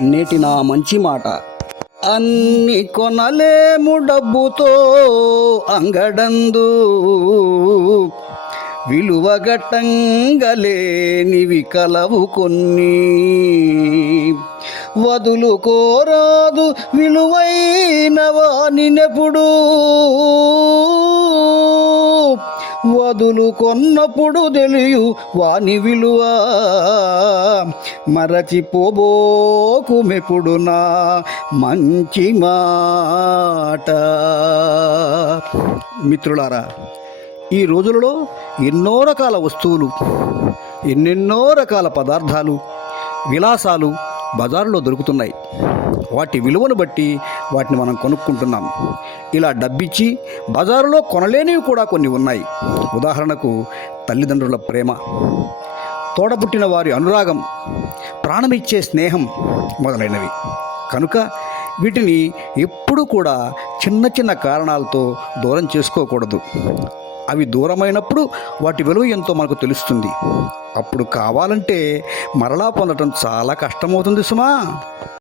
నేటి నా మంచి మాట. అన్ని కొనలేము డబ్బుతో అంగడందు, విలువగట్టంగలేనివి కలవు కొన్ని. వదులుకోరాదు విలువైన వానినెప్పుడు, వదులుకొన్నప్పుడు తెలియు వాని విలువ. మరచిపోబోకుమెప్పుడు నా మంచి మాట. మిత్రులారా, ఈ రోజులలో ఎన్నో రకాల వస్తువులు, ఎన్నెన్నో రకాల పదార్థాలు, విలాసాలు బజారులో దొరుకుతున్నాయి. వాటి విలువను బట్టి వాటిని మనం కొనుక్కుంటున్నాం. ఇలా డబ్బిచ్చి బజారులో కొనలేనివి కూడా కొన్ని ఉన్నాయి. ఉదాహరణకు తల్లిదండ్రుల ప్రేమ, తోడబుట్టిన వారి అనురాగం, ప్రాణమిచ్చే స్నేహం మొదలైనవి. కనుక వీటిని ఎప్పుడూ కూడా చిన్న చిన్న కారణాలతో దూరం చేసుకోకూడదు. అవి దూరమైనప్పుడు వాటి విలువ ఎంతో మనకు తెలుస్తుంది. అప్పుడు కావాలంటే మరలా పొందటం చాలా కష్టమవుతుంది సుమా.